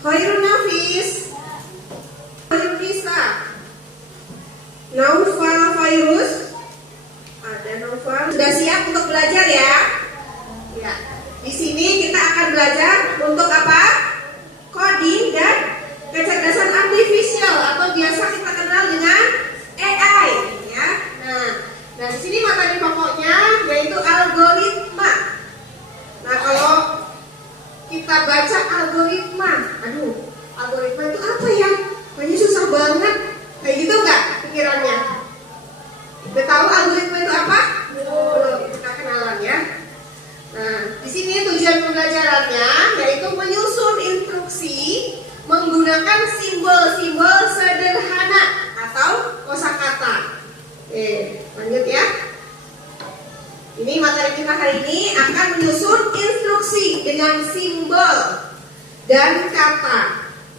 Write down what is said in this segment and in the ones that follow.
Khairun Nafis, Khairun Nisa, Naufal Fairuz. Ada Naufal. Sudah siap untuk belajar ya? Ya. Di sini kita akan belajar untuk apa? Coding dan kecerdasan artifisial atau biasa kita kenal dengan AI ya. Nah di sini materi pokoknya yaitu algoritma. Nah kalau kita baca algoritma, algoritma itu apa ya? Kayaknya susah banget. Kayak gitu nggak pikirannya? Udah tahu algoritma itu apa? Belum, kita kenalan ya. Nah, di sini tujuan pembelajarannya yaitu menyusun instruksi menggunakan simbol-simbol sederhana atau kosakata. Oke, lanjut ya. Ini materi kita hari ini akan menyusun instruksi dengan simbol dan kata.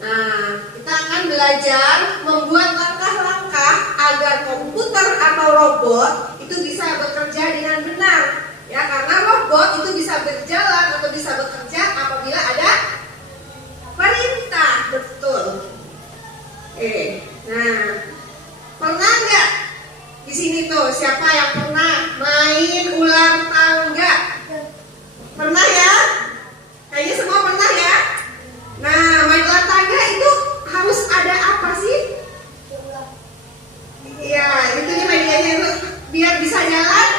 Nah, kita akan belajar membuat langkah-langkah agar komputer atau robot itu bisa bekerja dengan benar. Ya, karena robot itu bisa berjalan atau bisa bekerja apabila ada perintah, betul. Oke, nah, pernah nggak di sini tuh siapa yang pernah main ular tangga? Pernah ya? Kayaknya semua pernah ya. Nah, main ular tangga itu harus ada apa sih? Iya, itu medianya itu biar bisa jalan.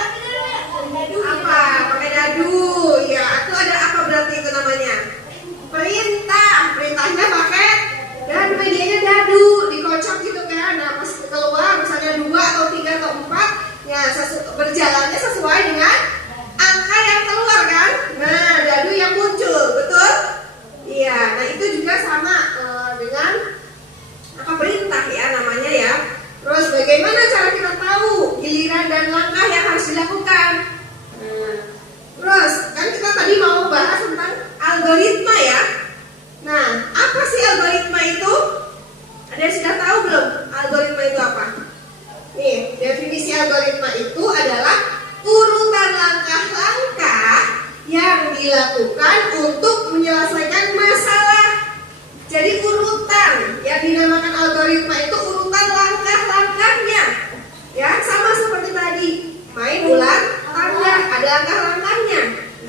Apa? Pakai dadu. Ya, itu ada apa berarti itu namanya? Perintah. Perintahnya pakai dan medianya dadu, dikocok gitu kan. Nah, pas keluar misalnya 2 atau 3 atau 4, ya berjalannya sesuai dengan angka yang keluar kan. Nah, dadu yang muncul, betul? Iya, nah itu juga sama dengan apa perintah ya namanya ya. Terus bagaimana cara kita tahu giliran dan langkah yang harus dilakukan? Terus kan kita tadi mau bahas tentang algoritma ya. Nah, apa sih algoritma itu? Ada yang sudah tahu belum? Algoritma itu apa? Nih, definisi algoritma itu adalah urutan langkah-langkah yang dilakukan untuk menyelesaikan masalah. Jadi urutan yang dinamakan algoritma itu urutan langkah-langkahnya. Ya, sama seperti tadi. Main ular tangga, ada langkah-langkahnya.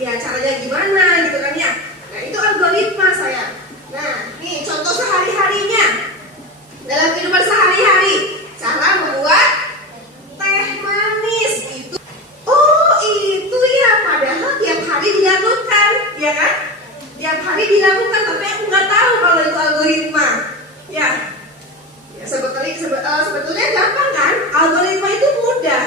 Ya, caranya gimana gitu kan ya. Nah, itu algoritma saya. Nah, nih contoh sehari-harinya. Dalam kehidupan sehari-hari, cara membuat teh manis itu. Oh, itu ya, padahal tiap hari dilakukan, ya kan? Tiap hari dilakukan, tapi aku nggak tahu kalau itu algoritma. Ya sebetulnya gampang kan? Algoritma itu mudah.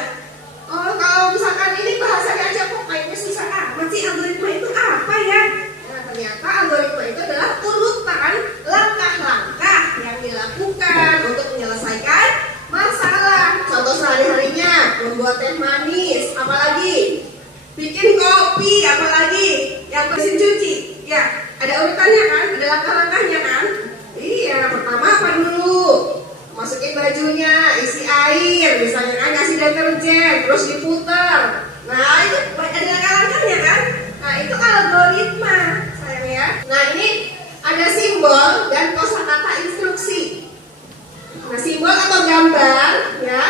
Oh, kalau misalkan ini bahasanya aja kok kayaknya susah amat sih. Algoritma itu apa ya? Nah, ternyata algoritma itu adalah urutan langkah-langkah yang dilakukan untuk menyelesaikan masalah. Contoh sehari-harinya, membuat teh manis, apalagi bikin kopi, apalagi yang mesin cuci. Ya, ada urutannya kan, ada langkah-langkahnya kan. Iya, pertama apa dulu? Masukin bajunya, isi air, misalnya kan kasih deterjen, terus diputar. Nah, itu ada langkah-langkahnya kan. Nah, itu algoritma, sayang ya. Nah, ini ada simbol dan kosakata instruksi. Nah, simbol atau gambar ya,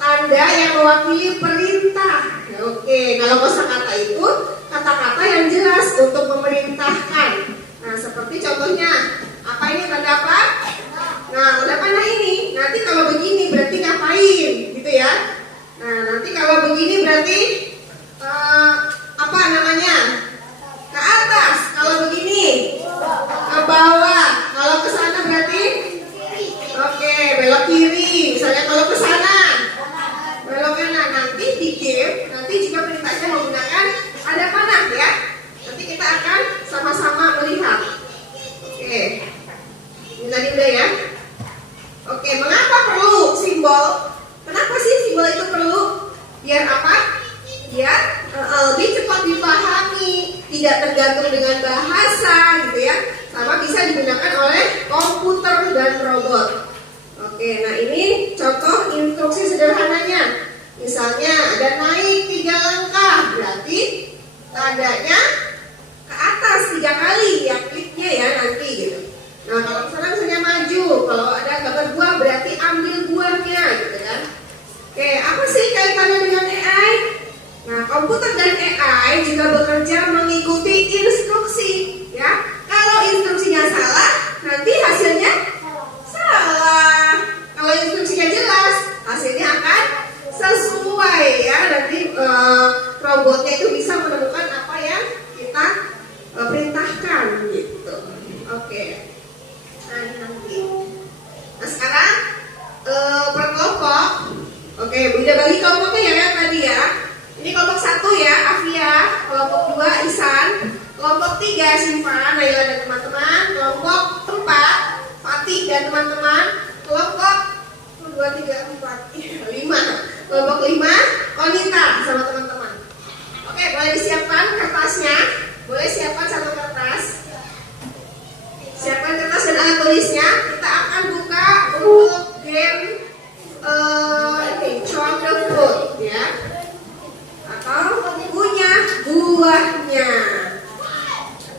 tanda yang mewakili perintah. Ya, oke, kalau kosakata itu kata-kata yang jelas untuk memerintahkan. Nah, seperti contohnya, apa ini tanda apa? Nah, tanda panah ini. Nanti kalau begini berarti ngapain, gitu ya. Nah, nanti kalau begini berarti apa namanya? Ke atas. Kalau begini, ke bawah. Kalau 3 Syifa, Naila dan teman-teman. Kelompok 4 Fatih dan teman-teman. Kelompok 2, 3, 4, 5. Kelompok 5 Konita sama teman-teman. Oke, boleh disiapkan kertasnya. Boleh siapkan satu kertas. Siapkan kertas dan alat tulisnya. Kita akan buka untuk game Choose the Fruit ya, atau punya buahnya.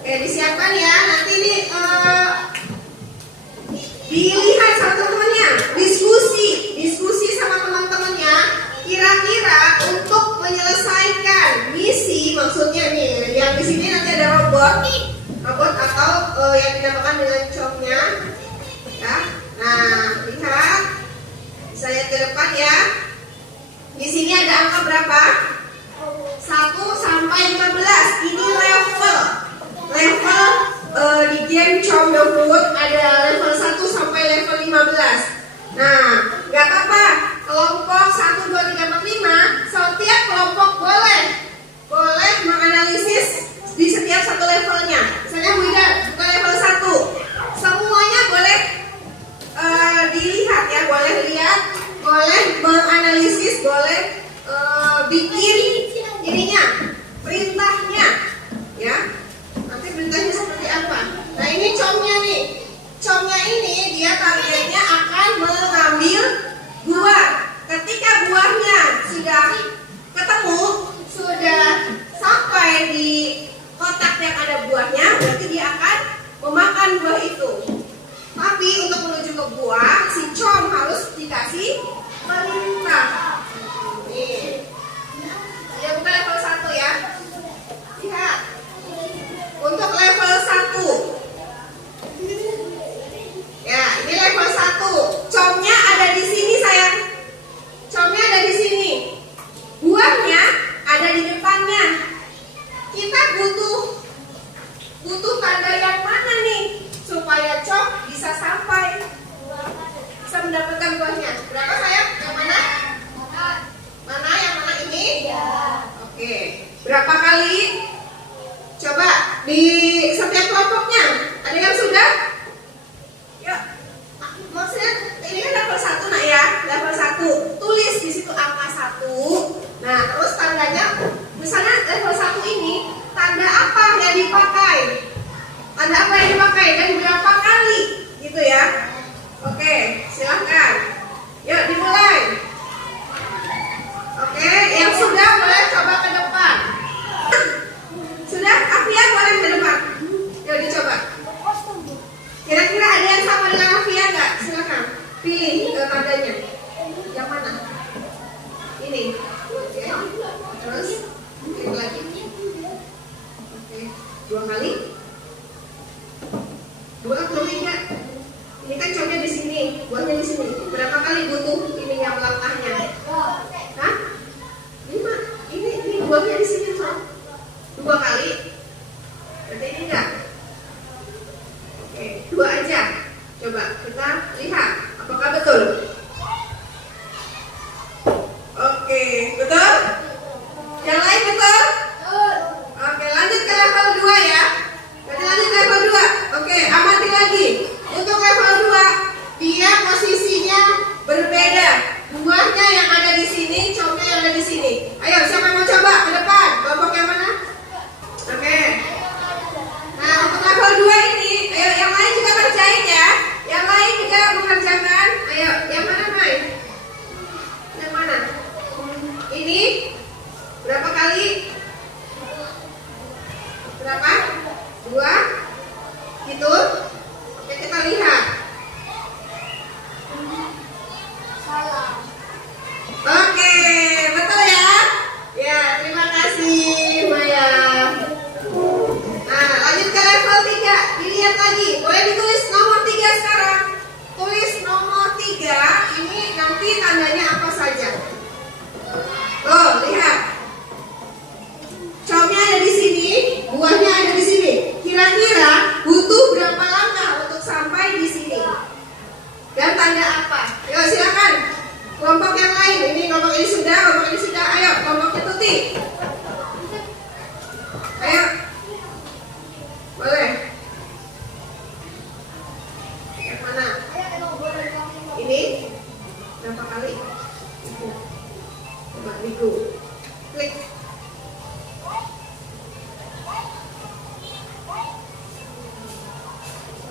Oke, disiapkan ya. Nanti ini dilihat sama teman-temannya, diskusi sama teman-temannya. Kira-kira untuk menyelesaikan misi, maksudnya nih, yang di sini nanti ada robot atau yang dinamakan dengan coknya. Ya, nah lihat, bisa lihat ke depan ya. Di sini ada angka berapa? 1 sampai 15. Ini level di game Choose the Fruit ada level 1 sampai level 15. Nah, nggak apa-apa. Kelompok 1, 2, 3, 4, 5. Setiap kelompok boleh menganalisis di setiap satu levelnya. Misalnya Bu Ida buka level 1. Semuanya boleh dilihat ya, boleh lihat, boleh menganalisis, boleh bikin ininya, perintahnya ya. Nanti perintahnya seperti apa? Nah, ini comnya nih. Comnya ini dia targetnya akan mengambil buah. Ketika buahnya sudah ketemu, sudah sampai di kotak yang ada buahnya, berarti dia akan memakan buah itu. Tapi untuk menuju ke buah, si com harus dikasih perintah. Nih. Ya, bukan level 1 ya. Lihat. Untuk level 1. Ya, ini level 1. Comnya ada di sini, sayang. Comnya ada di sini. Buahnya ada di depannya. Kita butuh tanda yang mana nih supaya com bisa sampai, bisa mendapatkan buahnya. Berapa, sayang? Yang mana? Mana? Yang mana ini? Ya. Oke. Berapa kali? Coba di setiap kelompoknya. Ada yang sudah? Yuk. Maksudnya ini kan level 1 nak ya. Level 1. Tulis di situ angka 1. Nah, terus tandanya, misalnya level 1 ini tanda apa yang dipakai? Tanda apa yang dipakai dan berapa kali? Gitu ya. Oke, silahkan. Yuk dimulai. Oke, yang sudah boleh coba ke depan. Sudah, Afia boleh ke depan. Yuk dicoba. Kira-kira ada yang sama dengan Afia nggak? Silakan pilih tandanya. Yang mana? Ini. Oke. Terus klik lagi. Oke. 2 kali. 2 atau 3. Ini kan comnya di sini, buahnya di sini. Berapa kali butuh ini yang langkahnya? Hah? 5. Ini buahnya di sini tuh. 2 kali. Berarti ini enggak? Oke, 2 aja. Coba kita lihat apakah betul. Oke, betul? Yang lain betul? Oke, lanjut ke level 2 ya. Berarti lanjut ke level 2. Oke, amati lagi. Untuk level 2, dia posisinya berbeda. Buahnya yang ada di sini, comnya yang ada di sini. Ayo, siapa yang mau coba ke depan? Kelompok yang mana? Oke. Nah, untuk level 2 ini, ayo yang lain juga kerjain ya. Yang lain juga mengerjakan. Ayo, yang Berapa kali? Coba Biku. Klik.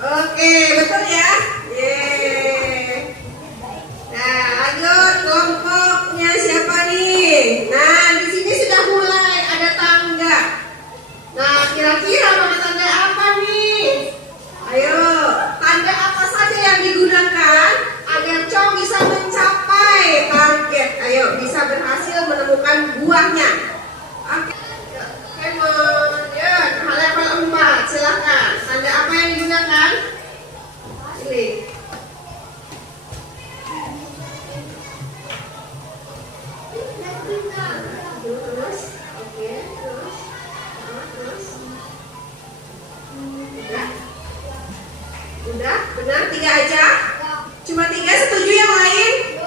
Oke, betul ya? Yeay. Nah, lanjut kelompoknya siapa nih? Nah, di sini sudah mulai ada tangga. Nah, kira-kira pakai tanda apa nih? Ayo, tanda apa saja yang digunakan agar Chong bisa mencapai target? Ayo, bisa berhasil menemukan buahnya. Oke, kemudian halaman 4, silakan. Tanda apa yang digunakan? Pilih. Terus, oke, terus. Udah, benar 3 aja? Cuma 3, setuju yang lain?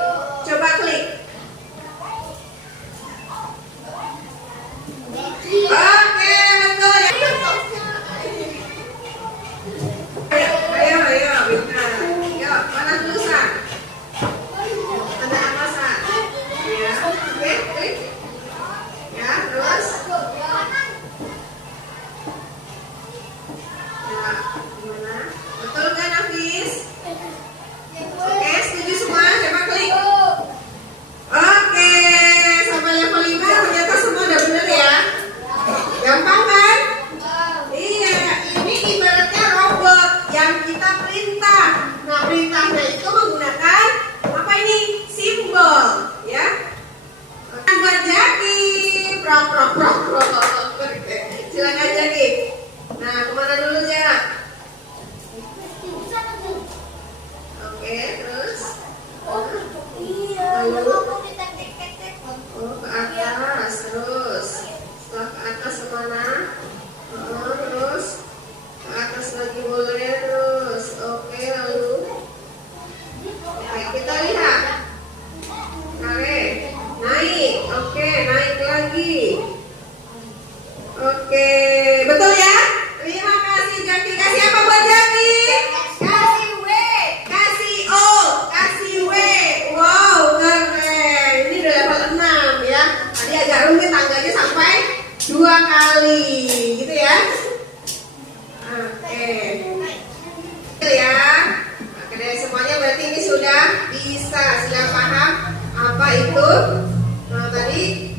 Coba klik. Oke, betul ya. Ayo, benar. Yuk, mana tulisan? Ada apa, Sa? Ya, oke, klik. Ya, terus. Ya, gimana? Betul kan, Hafiz? Oke, setuju semua? Coba klik. Oke, sampai level 5 ternyata semua udah bener ya. Gampang kan? Iya, ini ibaratnya robot yang kita perintah. Nah, perintahnya itu menggunakan apa ini? Simbol, ya. Buat Jaki, prok. Silakan Jaki. Nah, kemana dulu Jak? Oke, terus. Lalu, ke atas, terus. Setelah ke atas kemana? Terus ke atas lagi boleh, terus. Oke, lalu. Oke, kita lihat. Tarik, naik. Oke, naik lagi. Oke, betul ya? Terima kasih Jaki. Kasih apa buat Jaki? Kasih W, kasih O, kasih W. Wow, keren. Ini udah level 6 ya. Tadi agak rumit tangganya sampai 2 kali, gitu ya. Oke. Ya. Oke deh, semuanya berarti ini sudah bisa, sudah paham apa itu? Nah, tadi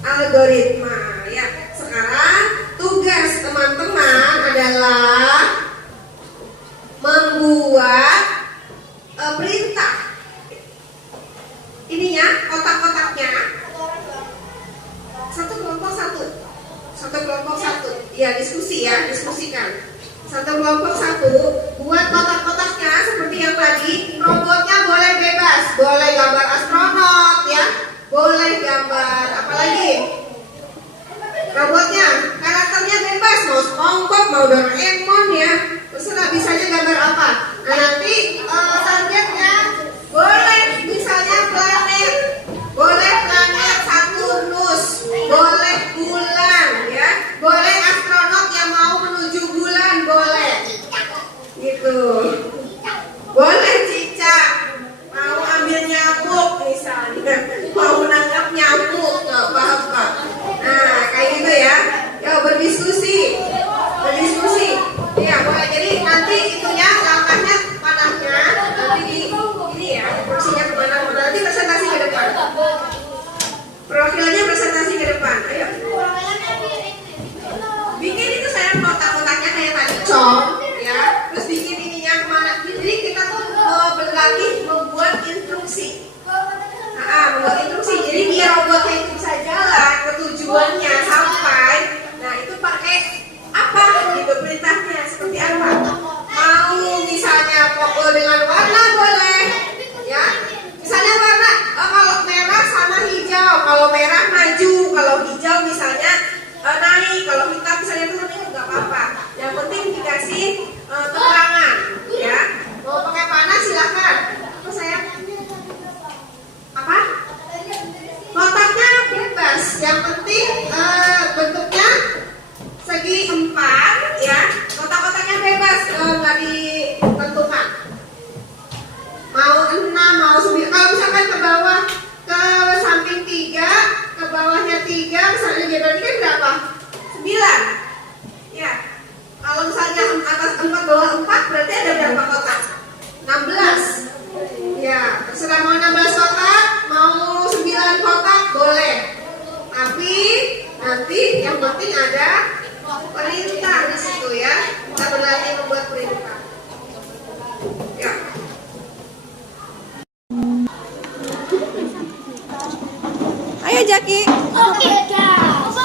algoritma ya. Sekarang tugas teman-teman adalah membuat perintah. Ininya kotak-kotaknya satu kelompok satu. Ya, diskusikan. Satu kelompok satu, buat kotak-kotaknya seperti yang tadi. Robotnya boleh bebas, boleh gambar astronot ya, boleh gambar apa lagi? Robotnya, karakternya bebas, mau SpongeBob, mau Doraemon ya, terserah bisanya gambar apa. Nah, nanti targetnya boleh misalnya planet, boleh planet Saturnus, boleh bulan ya, boleh astronot yang mau menuju bulan, boleh gitu, boleh cicak mau ambil nyamuk misalnya, mau menangkap nyamuk, nggak paham Pak. Nah, kayak gitu ya. Yuk berdiskusi. Ya, boleh. Jadi nanti itunya langkahnya panahnya nanti di ini ya, kursinya kemana-mana. Nanti presentasi ke depan. Profilnya presentasi ke depan. Ayo. Bikin itu saya kotak-kotaknya kayak tadi Chong, ya. Terus bikin ininya kemana? Jadi kita tuh berlatih membuat instruksi. Membuat instruksi. Jadi biar robotnya itu bisa jalan ke tujuannya sampai. Nah, itu pakai apa? Gitu perintahnya seperti apa? Mau misalnya dengan warna boleh, ya. Misalnya warna kalau merah sama hijau. Kalau merah maju, kalau hijau misalnya naik, kalau hitam misalnya turun itu nggak apa-apa. Yang penting dikasih keterangan, ya. Mau pakai panah silakan. Apa sayang? Apa? Kotaknya bebas, yang penting bentuknya segi 4 ya. Kotak-kotaknya bebas, nggak ditentukan. Mau 6, mau 9 Ya. Ayo Jaki. Oke, guys.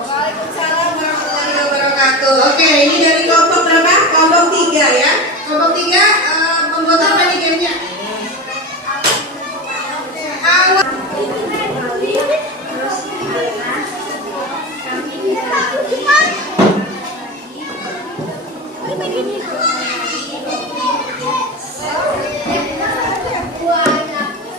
Waalaikumsalam warahmatullahi wabarakatuh. Oke, ini dari kelompok berapa? Kelompok 3 ya. Kelompok 3 membuat apa nih gamenya? Awal.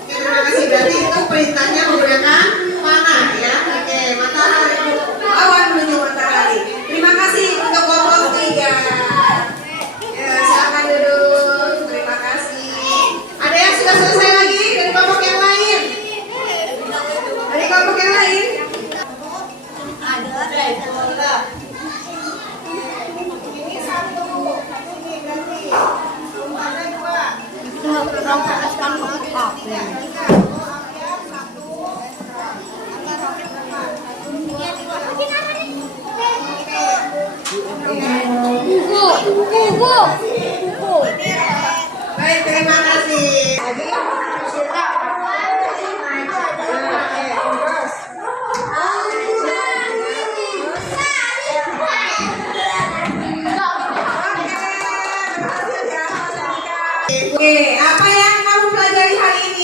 Terima kasih, berarti itu perintahnya menggunakan panah ya. Oke, matahari awan menuju matahari. Terima kasih untuk kelompok 3. Ya, silakan duduk. Terima kasih. Ada yang sudah selesai lagi dari kelompok yang lain? Dari kelompok yang lain? Ada. Ini satu ini berarti. Ada 2. Baik, terima kasih. Oke, apa yang kamu pelajari hari ini?